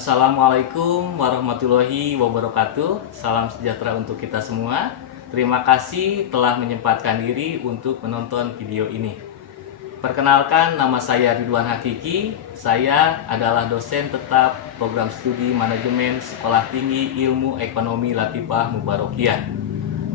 Assalamualaikum warahmatullahi wabarakatuh. Salam sejahtera untuk kita semua. Terima kasih telah menyempatkan diri untuk menonton video ini. Perkenalkan, nama saya Ridwan Hakiki. Saya adalah dosen tetap program studi manajemen Sekolah Tinggi Ilmu Ekonomi Latifah Mubarokiyah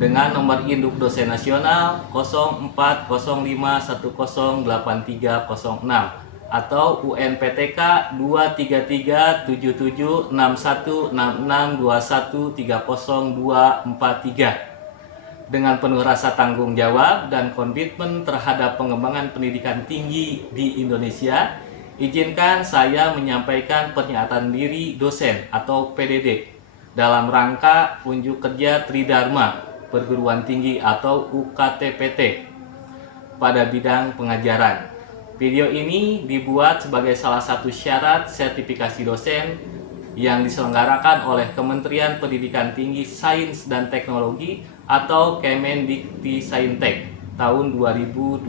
dengan nomor induk dosen nasional 0405108306 atau UNPTK 233776166213024 dengan penuh rasa tanggung jawab dan komitmen terhadap pengembangan pendidikan tinggi di Indonesia. Izinkan saya menyampaikan pernyataan diri dosen atau PDD dalam rangka unjuk kerja Tridharma Perguruan Tinggi atau UKTPT pada bidang pengajaran. Video ini dibuat sebagai salah satu syarat sertifikasi dosen yang diselenggarakan oleh Kementerian Pendidikan Tinggi, Sains dan Teknologi atau Kemendikti-Saintek tahun 2025.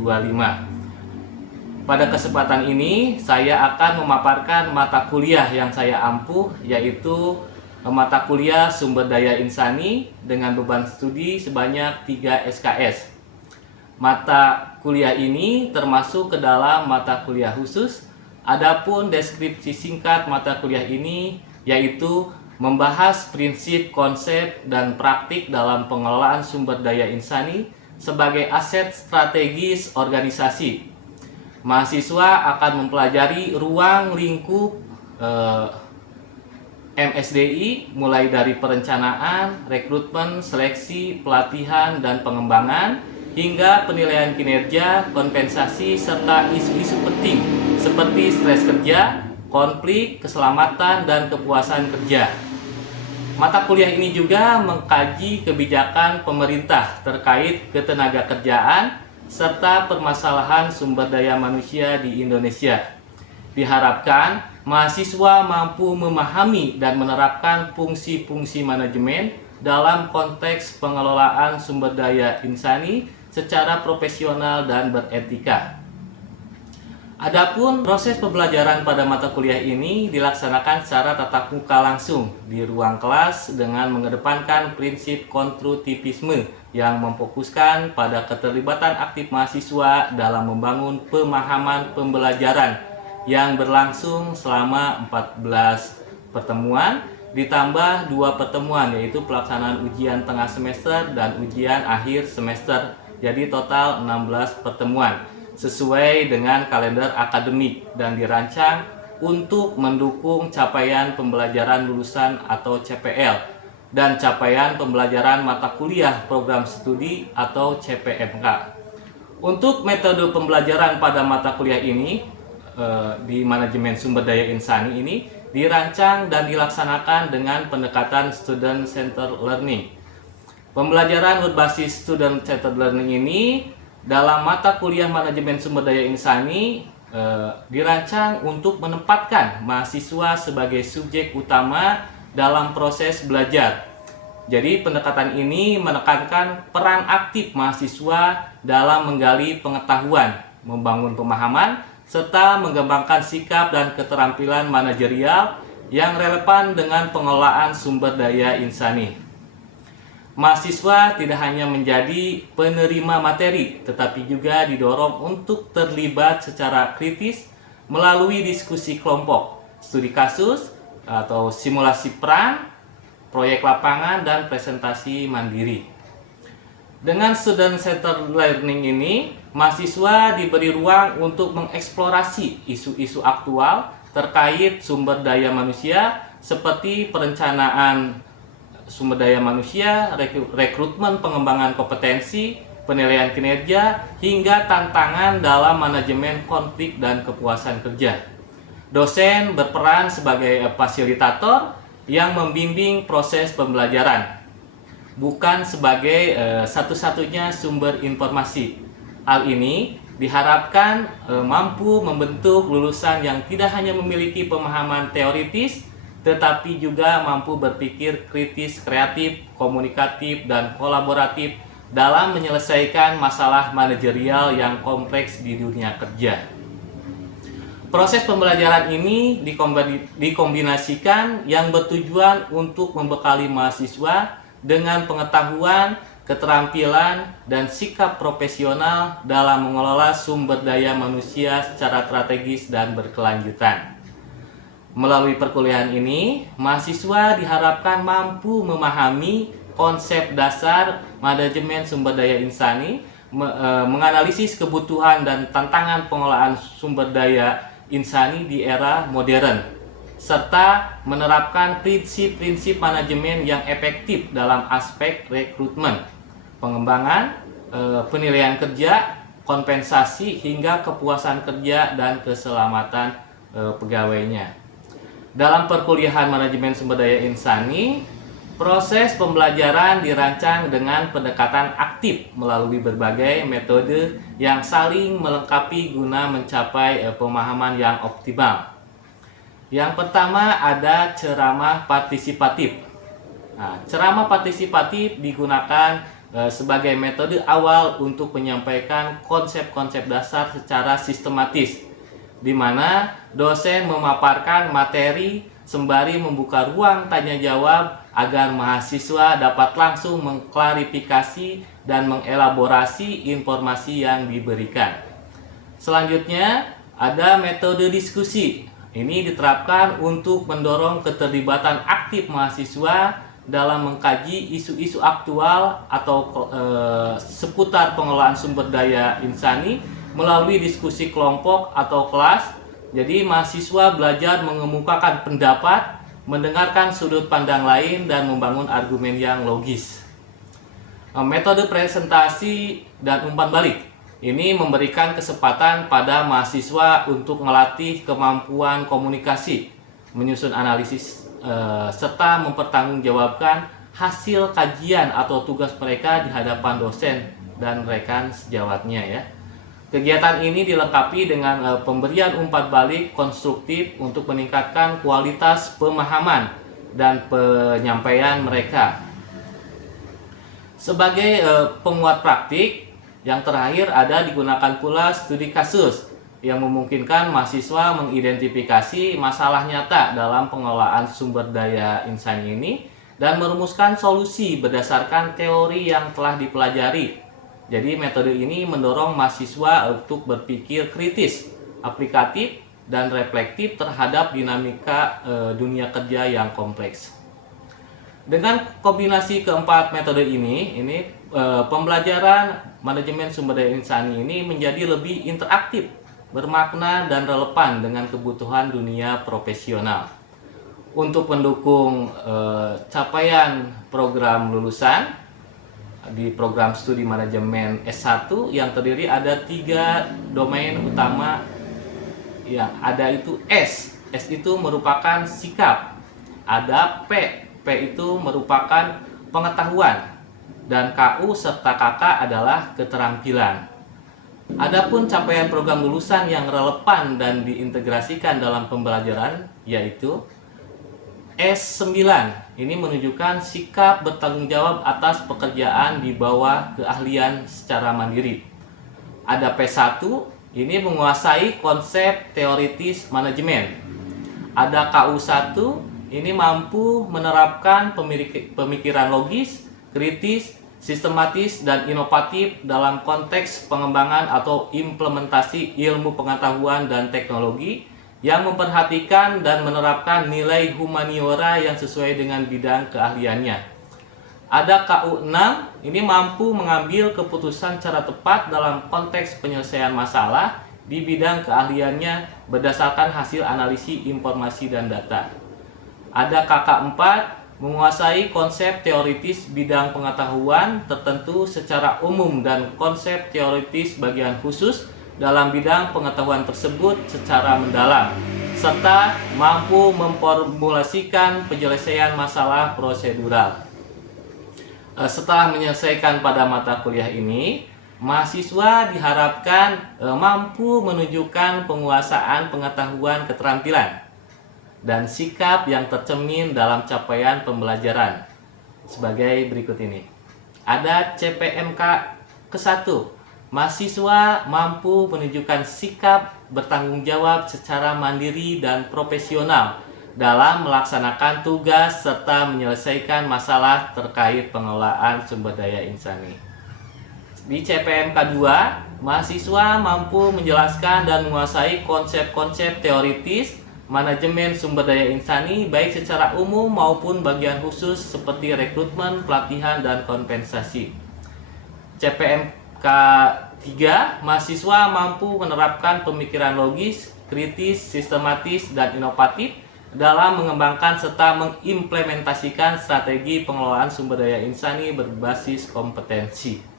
Pada kesempatan ini saya akan memaparkan mata kuliah yang saya ampuh, yaitu mata kuliah Sumber Daya Insani dengan beban studi sebanyak 3 SKS. Mata kuliah ini termasuk ke dalam mata kuliah khusus. Adapun deskripsi singkat mata kuliah ini yaitu membahas prinsip, konsep, dan praktik dalam pengelolaan sumber daya insani sebagai aset strategis organisasi. Mahasiswa akan mempelajari ruang lingkup MSDI mulai dari perencanaan, rekrutmen, seleksi, pelatihan, dan pengembangan hingga penilaian kinerja, kompensasi, serta isu-isu penting seperti stres kerja, konflik, keselamatan, dan kepuasan kerja. Mata kuliah ini juga mengkaji kebijakan pemerintah terkait ketenagakerjaan serta permasalahan sumber daya manusia di Indonesia. Diharapkan mahasiswa mampu memahami dan menerapkan fungsi-fungsi manajemen dalam konteks pengelolaan sumber daya insani secara profesional dan beretika. Adapun proses pembelajaran pada mata kuliah ini dilaksanakan secara tatap muka langsung di ruang kelas dengan mengedepankan prinsip konstruktivisme yang memfokuskan pada keterlibatan aktif mahasiswa dalam membangun pemahaman pembelajaran yang berlangsung selama 14 pertemuan ditambah 2 pertemuan, yaitu pelaksanaan ujian tengah semester dan ujian akhir semester. Jadi total 16 pertemuan sesuai dengan kalender akademik dan dirancang untuk mendukung capaian pembelajaran lulusan atau CPL dan capaian pembelajaran mata kuliah program studi atau CPMK. Untuk metode pembelajaran pada mata kuliah ini di manajemen sumber daya insani ini dirancang dan dilaksanakan dengan pendekatan student centered learning. Pembelajaran berbasis student centered learning ini dalam mata kuliah manajemen sumber daya insani dirancang untuk menempatkan mahasiswa sebagai subjek utama dalam proses belajar. Jadi pendekatan ini menekankan peran aktif mahasiswa dalam menggali pengetahuan, membangun pemahaman, serta mengembangkan sikap dan keterampilan manajerial yang relevan dengan pengelolaan sumber daya insani. Mahasiswa tidak hanya menjadi penerima materi, tetapi juga didorong untuk terlibat secara kritis melalui diskusi kelompok, studi kasus atau simulasi peran, proyek lapangan, dan presentasi mandiri. Dengan student centered learning ini, mahasiswa diberi ruang untuk mengeksplorasi isu-isu aktual terkait sumber daya manusia seperti perencanaan sumber daya manusia, rekrutmen pengembangan kompetensi, penilaian kinerja, hingga tantangan dalam manajemen konflik dan kepuasan kerja. Dosen berperan sebagai fasilitator yang membimbing proses pembelajaran, bukan sebagai satu-satunya sumber informasi. Hal ini diharapkan mampu membentuk lulusan yang tidak hanya memiliki pemahaman teoritis, tetapi juga mampu berpikir kritis, kreatif, komunikatif, dan kolaboratif dalam menyelesaikan masalah manajerial yang kompleks di dunia kerja. Proses pembelajaran ini dikombinasikan yang bertujuan untuk membekali mahasiswa dengan pengetahuan, keterampilan, dan sikap profesional dalam mengelola sumber daya manusia secara strategis dan berkelanjutan. Melalui perkuliahan ini, mahasiswa diharapkan mampu memahami konsep dasar manajemen sumber daya insani, menganalisis kebutuhan dan tantangan pengelolaan sumber daya insani di era modern, serta menerapkan prinsip-prinsip manajemen yang efektif dalam aspek rekrutmen, pengembangan, penilaian kerja, kompensasi, hingga kepuasan kerja dan keselamatan pegawainya. Dalam perkuliahan manajemen sumber daya insani, proses pembelajaran dirancang dengan pendekatan aktif melalui berbagai metode yang saling melengkapi guna mencapai pemahaman yang optimal. Yang pertama ada ceramah partisipatif. Nah, ceramah partisipatif digunakan sebagai metode awal untuk menyampaikan konsep-konsep dasar secara sistematis, di mana dosen memaparkan materi sembari membuka ruang tanya jawab agar mahasiswa dapat langsung mengklarifikasi dan mengelaborasi informasi yang diberikan. Selanjutnya, ada metode diskusi. Ini diterapkan untuk mendorong keterlibatan aktif mahasiswa dalam mengkaji isu-isu aktual atau seputar pengelolaan sumber daya insani melalui diskusi kelompok atau kelas. Jadi mahasiswa belajar mengemukakan pendapat, mendengarkan sudut pandang lain, dan membangun argumen yang logis. Metode presentasi dan umpan balik ini memberikan kesempatan pada mahasiswa untuk melatih kemampuan komunikasi, menyusun analisis, serta mempertanggungjawabkan hasil kajian atau tugas mereka di hadapan dosen dan rekan sejawatnya ya. Kegiatan ini dilengkapi dengan pemberian umpan balik konstruktif untuk meningkatkan kualitas pemahaman dan penyampaian mereka. Sebagai penguat praktik, yang terakhir ada digunakan pula studi kasus yang memungkinkan mahasiswa mengidentifikasi masalah nyata dalam pengelolaan sumber daya insani ini dan merumuskan solusi berdasarkan teori yang telah dipelajari. Jadi metode ini mendorong mahasiswa untuk berpikir kritis, aplikatif, dan reflektif terhadap dinamika dunia kerja yang kompleks. Dengan kombinasi keempat metode ini pembelajaran manajemen sumber daya insani ini menjadi lebih interaktif, bermakna, dan relevan dengan kebutuhan dunia profesional. Untuk mendukung capaian program lulusan di program studi manajemen S1 yang terdiri ada 3 domain utama yang ada, itu S. S itu merupakan sikap, ada P itu merupakan pengetahuan, dan KU serta KK adalah keterampilan. Adapun capaian program lulusan yang relevan dan diintegrasikan dalam pembelajaran yaitu S9. Ini menunjukkan sikap bertanggung jawab atas pekerjaan di bawah keahlian secara mandiri. Ada P1, ini menguasai konsep teoritis manajemen. Ada KU1, ini mampu menerapkan pemikiran logis, kritis, sistematis, dan inovatif dalam konteks pengembangan atau implementasi ilmu pengetahuan dan teknologi yang memperhatikan dan menerapkan nilai humaniora yang sesuai dengan bidang keahliannya. Ada KU6, ini mampu mengambil keputusan secara tepat dalam konteks penyelesaian masalah di bidang keahliannya berdasarkan hasil analisis informasi dan data. Ada KK4, menguasai konsep teoritis bidang pengetahuan tertentu secara umum dan konsep teoritis bagian khusus dalam bidang pengetahuan tersebut secara mendalam, serta mampu memformulasikan penyelesaian masalah prosedural. Setelah menyelesaikan pada mata kuliah ini, mahasiswa diharapkan mampu menunjukkan penguasaan pengetahuan, keterampilan, dan sikap yang tercermin dalam capaian pembelajaran sebagai berikut ini. Ada CPMK ke-1, mahasiswa mampu menunjukkan sikap bertanggung jawab secara mandiri dan profesional dalam melaksanakan tugas serta menyelesaikan masalah terkait pengelolaan sumber daya insani. Di CPMK 2, mahasiswa mampu menjelaskan dan menguasai konsep-konsep teoritis manajemen sumber daya insani baik secara umum maupun bagian khusus seperti rekrutmen, pelatihan, dan kompensasi. CPMK 3, mahasiswa mampu menerapkan pemikiran logis, kritis, sistematis, dan inovatif dalam mengembangkan serta mengimplementasikan strategi pengelolaan sumber daya insani berbasis kompetensi.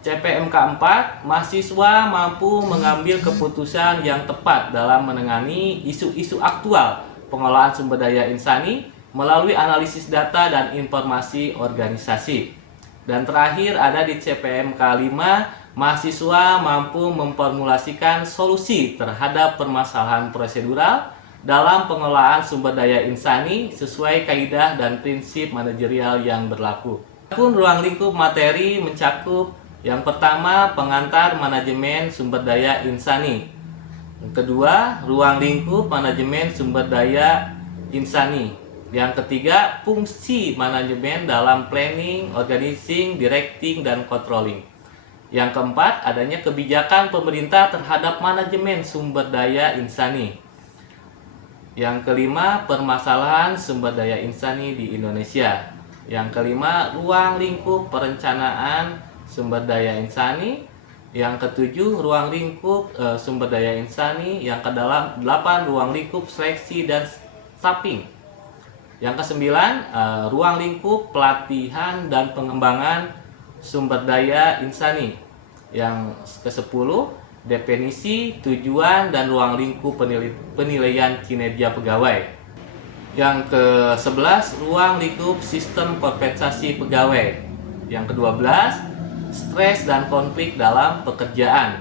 CPMK 4, mahasiswa mampu mengambil keputusan yang tepat dalam menangani isu-isu aktual pengelolaan sumber daya insani melalui analisis data dan informasi organisasi. Dan terakhir ada di CPMK 5, mahasiswa mampu memformulasikan solusi terhadap permasalahan prosedural dalam pengelolaan sumber daya insani sesuai kaidah dan prinsip manajerial yang berlaku. Adapun ruang lingkup materi mencakup yang pertama, pengantar manajemen sumber daya insani. Yang kedua, ruang lingkup manajemen sumber daya insani. Yang ketiga, fungsi manajemen dalam planning, organizing, directing, dan controlling. Yang keempat, adanya kebijakan pemerintah terhadap manajemen sumber daya insani. Yang kelima, permasalahan sumber daya insani di Indonesia. Yang kelima, ruang lingkup perencanaan sumber daya insani. Yang ketujuh, ruang lingkup sumber daya insani. Yang kedelapan, ruang lingkup seleksi dan staffing. Yang kesembilan, ruang lingkup pelatihan dan pengembangan sumber daya insani. Yang kesepuluh, definisi, tujuan, dan ruang lingkup penilaian kinerja pegawai. Yang ke-11, ruang lingkup sistem kompensasi pegawai. Yang ke-12, stres dan konflik dalam pekerjaan.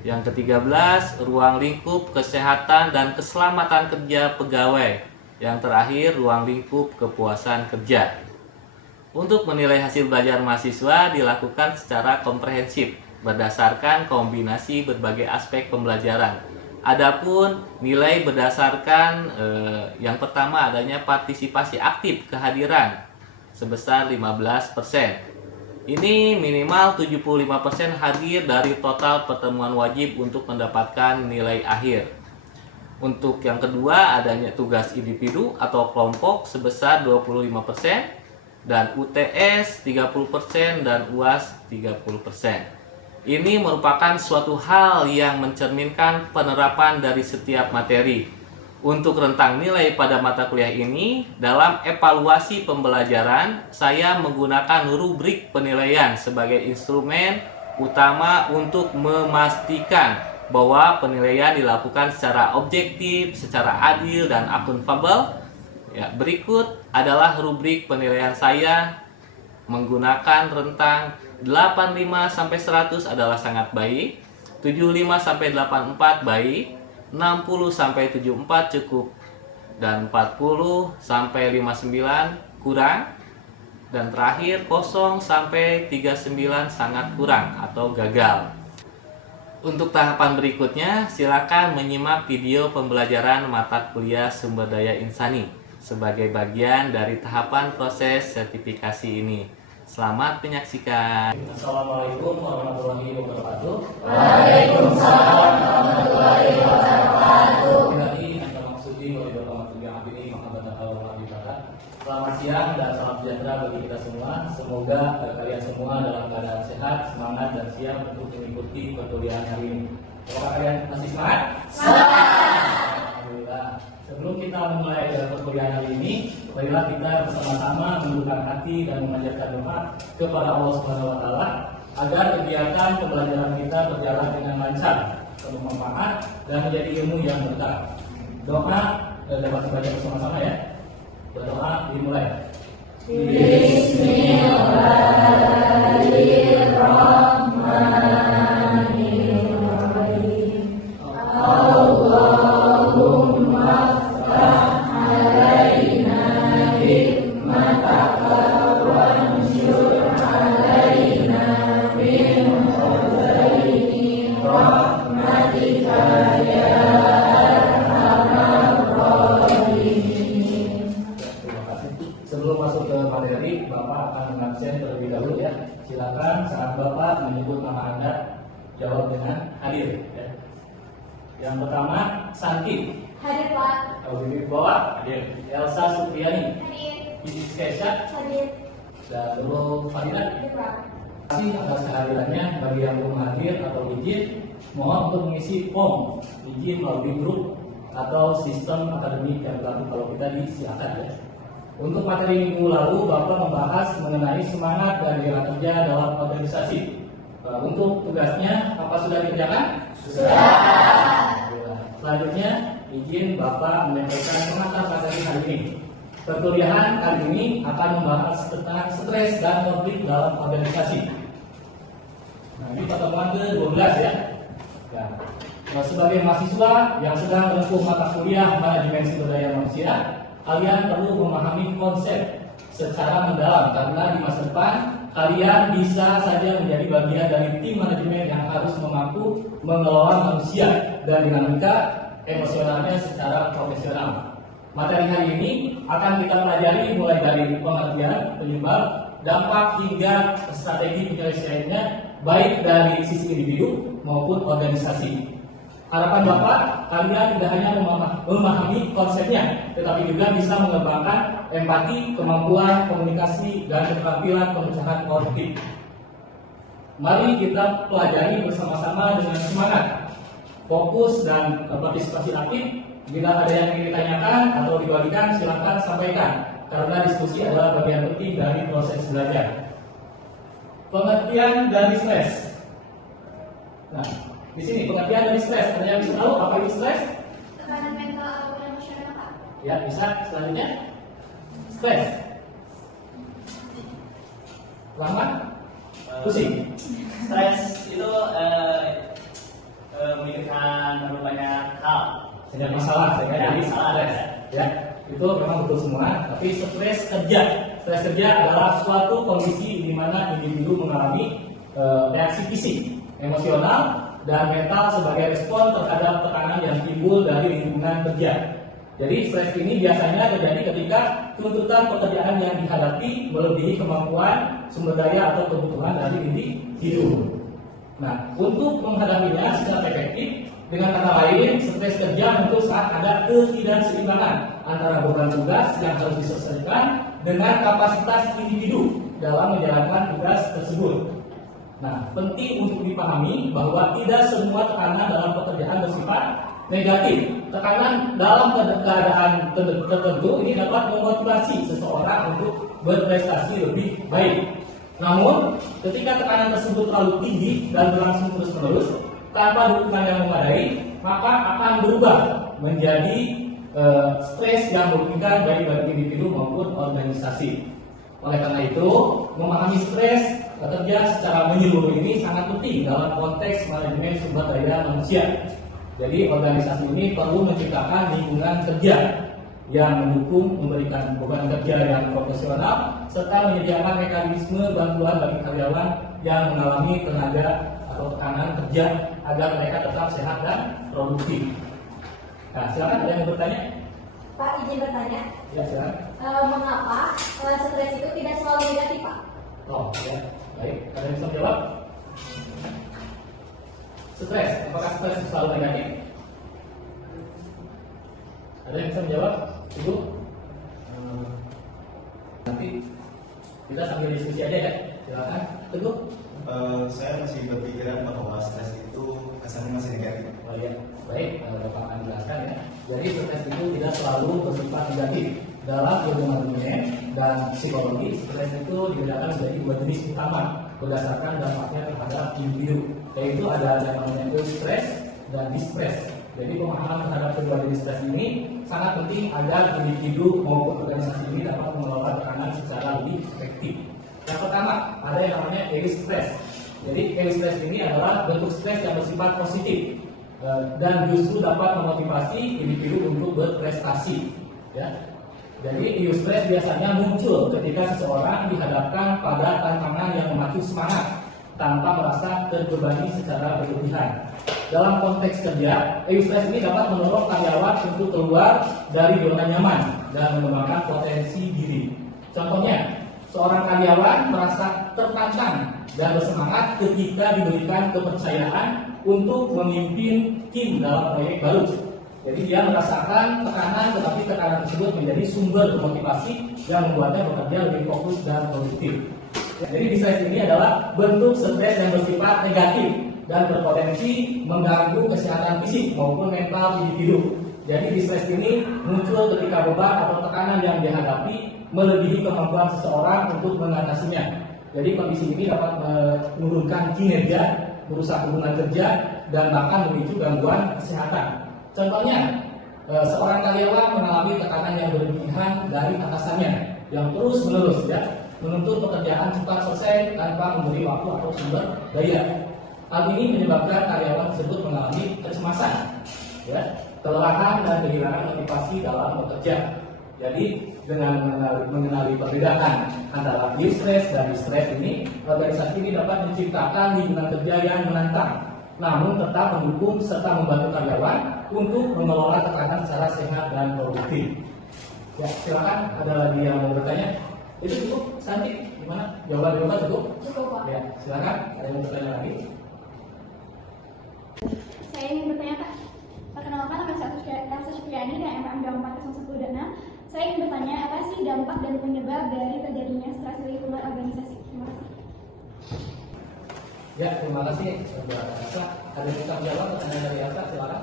Yang ke-13, ruang lingkup kesehatan dan keselamatan kerja pegawai. Yang terakhir, ruang lingkup kepuasan kerja. Untuk menilai hasil belajar mahasiswa dilakukan secara komprehensif berdasarkan kombinasi berbagai aspek pembelajaran. Adapun nilai berdasarkan yang pertama adanya partisipasi aktif kehadiran sebesar 15%. Ini minimal 75% hadir dari total pertemuan wajib untuk mendapatkan nilai akhir. Untuk yang kedua adanya tugas individu atau kelompok sebesar 25% dan UTS 30% dan UAS 30%. Ini merupakan suatu hal yang mencerminkan penerapan dari setiap materi. Untuk rentang nilai pada mata kuliah ini, dalam evaluasi pembelajaran, saya menggunakan rubrik penilaian sebagai instrumen utama untuk memastikan bahwa penilaian dilakukan secara objektif, secara adil, dan akuntabel. Ya, berikut adalah rubrik penilaian saya menggunakan rentang 85 sampai 100 adalah sangat baik, 75 sampai 84 baik, 60 sampai 74 cukup, dan 40 sampai 59 kurang, dan terakhir 0 sampai 39 sangat kurang atau gagal. Untuk tahapan berikutnya, silakan menyimak video pembelajaran mata kuliah sumber daya insani sebagai bagian dari tahapan proses sertifikasi ini. Selamat menyaksikan. Assalamualaikum warahmatullahi wabarakatuh. Waalaikumsalam warahmatullahi wabarakatuh. Selamat siang dan salam sejahtera bagi kita semua. Semoga kalian semua dalam keadaan sehat, semangat, dan siap untuk mengikuti perkuliahan hari ini. Apakah kalian masih semangat? Semangat. Alhamdulillah. Sebelum kita memulai perkuliahan hari ini, marilah kita bersama-sama menundukkan hati dan memanjatkan doa kepada Allah Subhanahu wa taala agar kegiatan pembelajaran kita berjalan dengan lancar, penuh manfaat, dan menjadi ilmu yang berkah. Doa dapat dibaca bersama-sama ya. Berdoa dimulai. Bismillahirrahmanirrahim. Allahumma ftah alaina hikmataka wansyur alaina min Silakan saat Bapak menyebut nama Anda, jawab dengan hadir. Ya. Yang pertama, Santi. Hadir Pak. Bibit bawah, hadir. Elsa Supriyani. Hadir. Isis Kesha. Hadir. Dan dulu Fadila. Hadir Pak. Terima kasih atas kehadirannya. Bagi yang belum hadir atau izin, mohon untuk mengisi form izin melalui grup atau sistem akademik yang berlaku kalau kita disiapkan ya. Untuk materi minggu lalu, Bapak membahas mengenai semangat dan nilai kerja dalam organisasi. Untuk tugasnya, apa sudah dikerjakan? Sudah. Selanjutnya, izin Bapak menyampaikan pengantar materi hari ini. Perkuliahan kali ini akan membahas tentang stres dan konflik dalam organisasi. Nah, ini pertemuan ke-12 ya. Sebagai mahasiswa yang sedang menempuh mata kuliah manajemen sumber daya manusia, kalian perlu memahami konsep secara mendalam karena di masa depan kalian bisa saja menjadi bagian dari tim manajemen yang harus mampu mengelola manusia dan dinamika emosionalnya secara profesional. Materi hari ini akan kita pelajari mulai dari pengertian, penyebab, dampak hingga strategi penyelesaiannya baik dari sisi individu maupun organisasi. Harapan Bapak, kalian tidak hanya memahami konsepnya, tetapi juga bisa mengembangkan empati, kemampuan komunikasi, dan keterampilan pemecahan konflik. Mari kita pelajari bersama-sama dengan semangat, fokus, dan partisipasi aktif. Bila ada yang ingin ditanyakan atau dibagikan, silakan sampaikan, karena diskusi adalah bagian penting dari proses belajar. Pengertian dari stres. Nah, di sini pengertian dari stres. Ada yang bisa tahu apa itu stres? Tekanan mental atau emosional Pak. Ya, bisa. Selanjutnya, stres. Lama? Pusing. Stres itu memikirkan banyak hal. Banyak masalah, jadi stres. Ya, itu memang betul semua. Tapi stres kerja. Stres kerja adalah suatu kondisi di mana individu mengalami reaksi fisik, emosional, dan mental sebagai respon terhadap tekanan yang timbul dari lingkungan kerja. Jadi stres ini biasanya terjadi ketika tuntutan pekerjaan yang dihadapi melebihi kemampuan, sumber daya atau kebutuhan dari individu. Nah, untuk menghadapinya secara efektif, dengan kata lain, stres kerja muncul saat ada ketidakseimbangan antara beban tugas yang harus diselesaikan dengan kapasitas individu dalam menjalankan tugas tersebut. Nah, penting untuk dipahami bahwa tidak semua tekanan dalam pekerjaan bersifat negatif. Tekanan dalam keadaan tertentu ini dapat memotivasi seseorang untuk berprestasi lebih baik. Namun, ketika tekanan tersebut terlalu tinggi dan berlangsung terus-menerus tanpa dukungan yang memadai, maka akan berubah menjadi stres yang merugikan baik bagi individu maupun organisasi. Oleh karena itu, memahami stres kerja secara menyeluruh ini sangat penting dalam konteks manajemen sumber daya manusia. Jadi organisasi ini perlu menciptakan lingkungan kerja yang mendukung, memberikan beban kerja yang profesional, serta menyediakan mekanisme bantuan bagi karyawan yang mengalami tenaga atau tekanan kerja agar mereka tetap sehat dan produktif. Nah, silakan ada yang bertanya? Pak, izin bertanya. Ya, silakan. Mengapa stres itu tidak selalu negatif Pak? Oh, ya. Baik, ada yang bisa menjawab? Stres, apakah stres selalu negatif? Ada yang bisa menjawab? Ibu? Nanti kita sambil diskusi aja ya. Silakan. Teguh. Saya masih berpikiran bahwa stres itu kesannya masih negatif. Oh iya, baik, Bapak akan jelaskan ya. Jadi stres itu tidak selalu bersifat negatif. Dalam ilmu manajemen dan psikologi, stres itu dibedakan menjadi dua jenis utama berdasarkan dampaknya terhadap individu. Yaitu ada yang namanya eustress dan distress. Jadi pemahaman terhadap kedua jenis stres ini sangat penting agar individu maupun organisasi ini dapat mengelola tekanan secara lebih efektif. Yang pertama, ada yang namanya eustress. Jadi eustress ini adalah bentuk stres yang bersifat positif dan justru dapat memotivasi individu untuk berprestasi. Ya. Jadi eustress biasanya muncul ketika seseorang dihadapkan pada tantangan yang memacu semangat tanpa merasa terbebani secara berlebihan. Dalam konteks kerja, eustress ini dapat mendorong karyawan untuk keluar dari zona nyaman dan mengembangkan potensi diri. Contohnya, seorang karyawan merasa tertantang dan bersemangat ketika diberikan kepercayaan untuk memimpin tim dalam proyek baru. Jadi dia merasakan tekanan, tetapi tekanan tersebut menjadi sumber motivasi yang membuatnya bekerja lebih fokus dan produktif. Jadi distress ini adalah bentuk stres yang bersifat negatif dan berpotensi mengganggu kesehatan fisik maupun mental individu. Jadi distress ini muncul ketika beban atau tekanan yang dihadapi melebihi kemampuan seseorang untuk mengatasinya. Jadi kondisi ini dapat menurunkan kinerja, merusak hubungan kerja, dan bahkan memicu gangguan kesehatan. Contohnya, seorang karyawan mengalami tekanan yang berlebihan dari atasannya yang terus-menerus menuntut pekerjaan cepat selesai tanpa memberi waktu atau sumber daya. Hal ini menyebabkan karyawan tersebut mengalami kecemasan, kelelahan dan kehilangan motivasi dalam bekerja. Jadi dengan mengenali perbedaan antara distress dan distress ini, organisasi ini dapat menciptakan lingkungan kerja yang menantang, namun tetap mendukung serta membantu karyawan untuk mengelola tekanan secara sehat dan produktif. Ya, silakan, ada lagi yang mau bertanya? Itu cukup, Santi? Gimana? Jawaban cukup? Cukup, Pak. Ya, silakan. Ada yang mau bertanya lagi? Saya ingin bertanya, Pak. Perkenalkan, nama saya Elsa Syukriani dan MM 2401 Dana. Saya ingin bertanya, apa sih dampak dan penyebab dari terjadinya stres di luar organisasi? Terima kasih. Ya, terima kasih Saudara Elsa. Ada yang bisa menjawab pertanyaan dari Elsa? Silakan.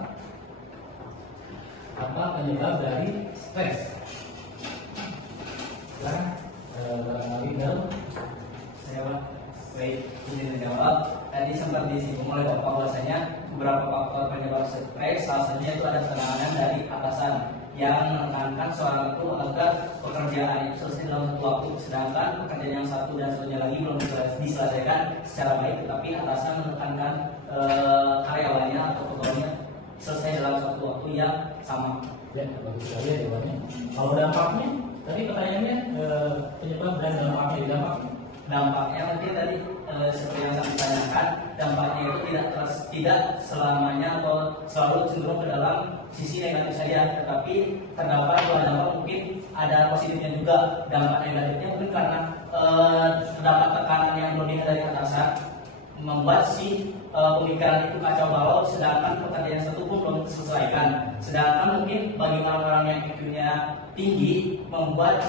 Apa penyebab dari stres? Silakan. Barangkali dalam. Baik, izin menjawab. Tadi sempat disinggung oleh Bapak bahwasanya beberapa faktor penyebab stres, salah satunya itu ada tekanan dari atasan yang menekankan seorang itu agar pekerjaan itu selesai dalam satu waktu, sedangkan pekerjaan yang satu dan satunya lagi belum diselesaikan secara baik, tetapi atasan menekankan karyawannya atau pegawainya selesai dalam satu waktu yang sama. Ya, bagus sekali ya jawabannya. Kalau dampaknya, tadi pertanyaannya penyebab dan dampaknya. Dampaknya mungkin tadi seperti yang saya tanyakan, dampaknya itu tidak selamanya atau selalu cenderung ke dalam sisi negatif saja, tetapi terdapat dua dampak, mungkin ada positifnya juga. Dampak negatifnya mungkin karena terdapat tekanan yang berlebihan dari atasan, membuat si pemikiran itu kacau balau, sedangkan pekerjaan satu pun belum diselesaikan. Sedangkan mungkin bagi orang-orang yang IQ-nya tinggi, membuat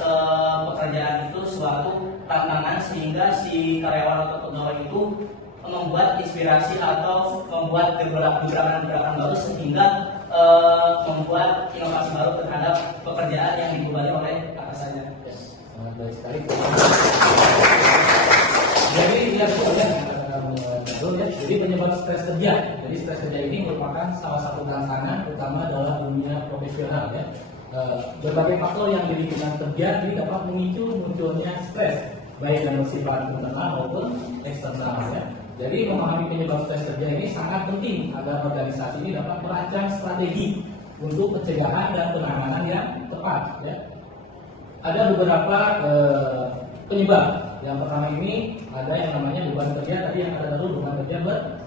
pekerjaan itu suatu tantangan, sehingga si karyawan atau pegawai itu membuat inspirasi atau membuat gebrakan-gebrakan baru, sehingga membuat inovasi baru terhadap pekerjaan yang dibebani oleh atasannya. Sangat baik sekali. Jadi ya sebetulnya jadi penyebab stres kerja. Jadi stres kerja ini merupakan salah satu tantangan utama dalam dunia profesional ya. Berbagai faktor yang di lingkungan kerja ini dapat memicu munculnya stres, baik yang bersifat internal maupun eksternal ya. Jadi memahami penyebab stres kerja ini sangat penting agar organisasi ini dapat merancang strategi untuk pencegahan dan penanganan yang tepat ya. Ada beberapa penyebab. Yang pertama ini ada yang namanya beban kerja, tadi yang ada beban kerja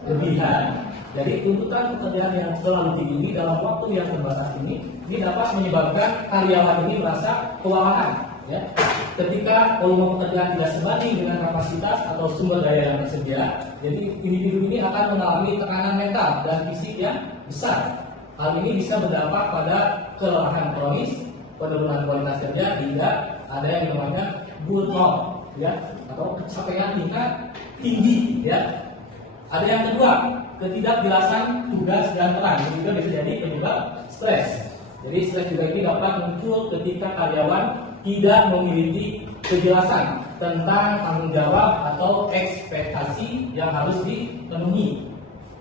berlebihan. Jadi tuntutan pekerjaan yang terlalu tinggi ini dalam waktu yang terbatas ini dapat menyebabkan karyawan ini merasa kewalahan ya. Ketika volume pekerjaan tidak sebanding dengan kapasitas atau sumber daya yang tersedia, jadi individu ini akan mengalami tekanan mental dan fisik yang besar. Hal ini bisa berdampak pada kelelahan kronis, penurunan kualitas kerja, hingga ada yang namanya burnout ya, atau kecapean tingkat tinggi ya. Ada yang kedua, ketidakjelasan tugas dan peran, itu juga bisa jadi penyebab stres. Jadi stres juga ini dapat muncul ketika karyawan tidak memiliki kejelasan tentang tanggung jawab atau ekspektasi yang harus dipenuhi.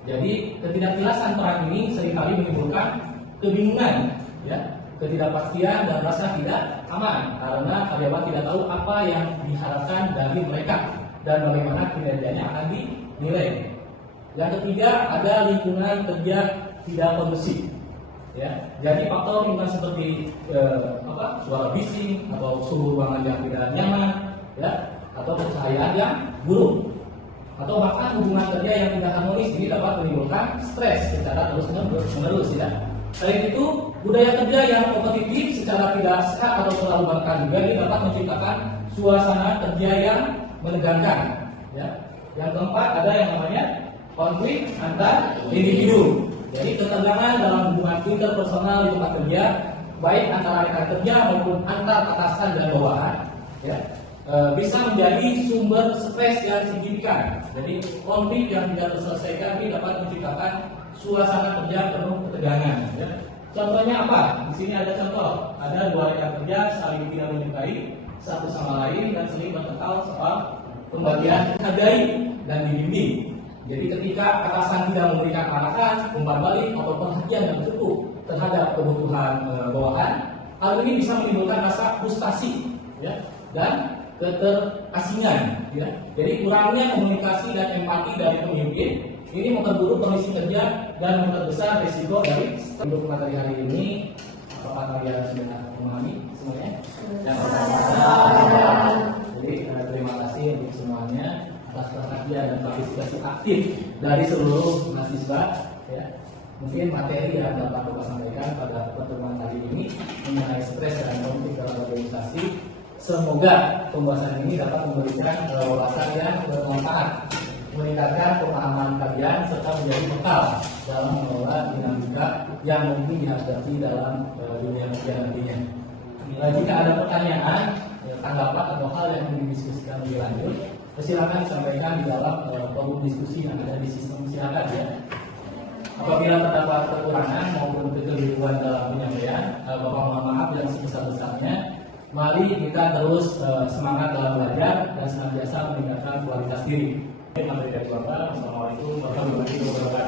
Jadi ketidakjelasan peran ini seringkali menimbulkan kebingungan ya, ketidakpastian dan rasa tidak aman karena karyawan tidak tahu apa yang diharapkan dari mereka dan bagaimana kinerjanya akan dinilai. Yang ketiga, ada lingkungan kerja tidak kondusif ya. Jadi faktor lingkungan seperti suara bising atau suhu ruangan yang tidak nyaman ya, atau pencahayaan yang buruk, atau bahkan hubungan kerja yang tidak harmonis ini dapat menimbulkan stres secara terus-menerus ya. Selain itu, budaya kerja yang kompetitif secara tidak sehat atau terlalu berlebihan juga ini dapat menciptakan suasana kerja yang menegangkan. Ya. Yang keempat ada yang namanya konflik antar individu. Jadi ketegangan dalam hubungan interpersonal di tempat kerja, baik antara rekan kerja maupun antar atasan dan bawahan, ya, bisa menjadi sumber stres yang signifikan. Jadi konflik yang tidak terselesaikan ini dapat menciptakan suasana kerja penuh ketegangan. Ya. Contohnya apa? Di sini ada contoh. Ada dua rekan kerja saling tidak menyukai satu sama lain dan saling bertengkar soal pembagian hargai dan dibimbing. Jadi ketika atasan tidak memberikan arahan, umpan balik atau perhatian yang cukup terhadap kebutuhan bawahan, hal ini bisa menimbulkan rasa frustasi, ya, dan keterasingan. Ya. Jadi kurangnya komunikasi dan empati dari pemimpin ini memperburuk kondisi kerja dan memperbesar risiko dari untuk materi hari ini. Apakah kalian sudah memahami semuanya? Jadi terima kasih untuk semuanya atas perhatian dan partisipasi aktif dari seluruh mahasiswa. Ya. Mungkin materi yang dapat Bapak sampaikan pada pertemuan kali ini mengenai stres dan konflik dalam organisasi. Semoga pembahasan ini dapat memberikan wawasan yang bermanfaat, meningkatkan pemahaman kalian serta menjadi bekal dalam mengelola dinamika yang mungkin dihadapi dalam dunia kerja nantinya. Jika ada pertanyaan, tanggapan atau hal yang ingin didiskusikan lebih lanjut, silakan disampaikan di dalam forum diskusi yang ada di sistem. Silakan ya. Apabila terdapat kekurangan maupun kekeliruan dalam penyampaian, Bapak mohon maaf yang sebesar-besarnya. Mari kita terus semangat dalam belajar dan senantiasa meningkatkan kualitas diri. Materi dari Bapak. Assalamualaikum warahmatullahi wabarakatuh.